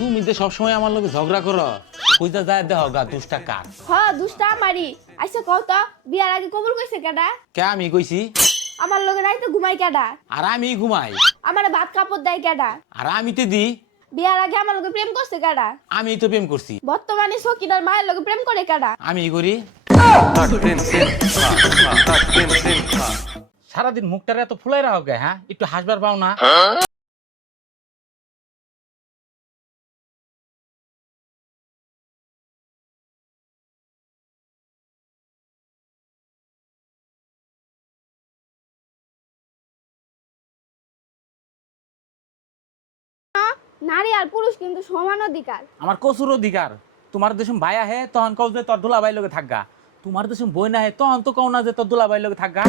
তুমি যে সবসময় আমার লগে ঝগড়া করো, কইতা যায় দেখো গা দুষ্টা কাক। দুষ্টা আমারই। আচ্ছা কও তো বিয়ার আগে কবুল কইছে কেডা? কে আমি কইছি? আমার লগে রাইতে ঘুমাই কেডা? আর আমি ঘুমাই। আমারে ভাত কাপড় দেয় কেডা? আর আমি তে দি। বিয়ার আগে আমার লগে প্রেম করছে কেডা? আমি তো প্রেম করছি। বর্তমানে সকিনার মায়ের লগে প্রেম করে কেডা? আমি করি। সারাদিন মুখটারে এত ফুলাই রাখো গে, হ্যাঁ? একটু হাসবার পাও না? নারী আর পুরুষ কিন্তু সমান অধিকার। আমার কসুর অধিকার। তোমার দেশম ভাই আহে তখন কও যে তোর দুলা ভাই লগে থাকগা। তোমার দেশম বোন আহে তখন তো কও না যে তোর দুলা ভাই লগে থাকগা।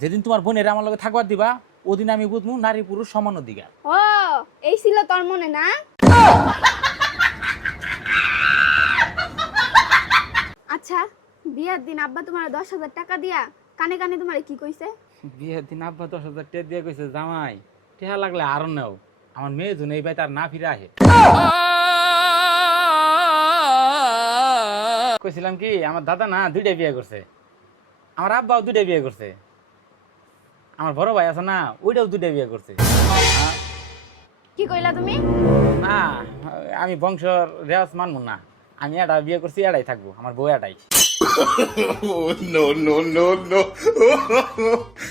যেদিন তোমার বোনের আমার লগে থাকবার দিবা, ওদিন আমি বুঝমু নারী পুরুষ সমান অধিকার। ও এই ছিল তোর মনে না? আচ্ছা বিয়ার দিন আব্বা তোমার 10,000 টাকা দিয়া কানে কানে তোমারে কি কইছে? বিয়ের দিন আব্বা 10,000 টাকা দিয়ে কইছে, জামাই টেহা লাগলে আরো নেও, আমার মেয়ে জন্য এই ভাই তার না ফিরে আহে। কইছিলাম কি আমার দাদা না 2টা বিয়ে করছে, আমার আব্বাও 2টা বিয়ে করছে, আমার বড় ভাই আছে না ওইটাও 2টা বিয়ে করছে। কি কইলা তুমি? না আমি বংশ রেওয়াজ মানবো না, আমি এটা বিয়ে করছি এটাই থাকবো, আমার বউ এটাই। No, no, no, no.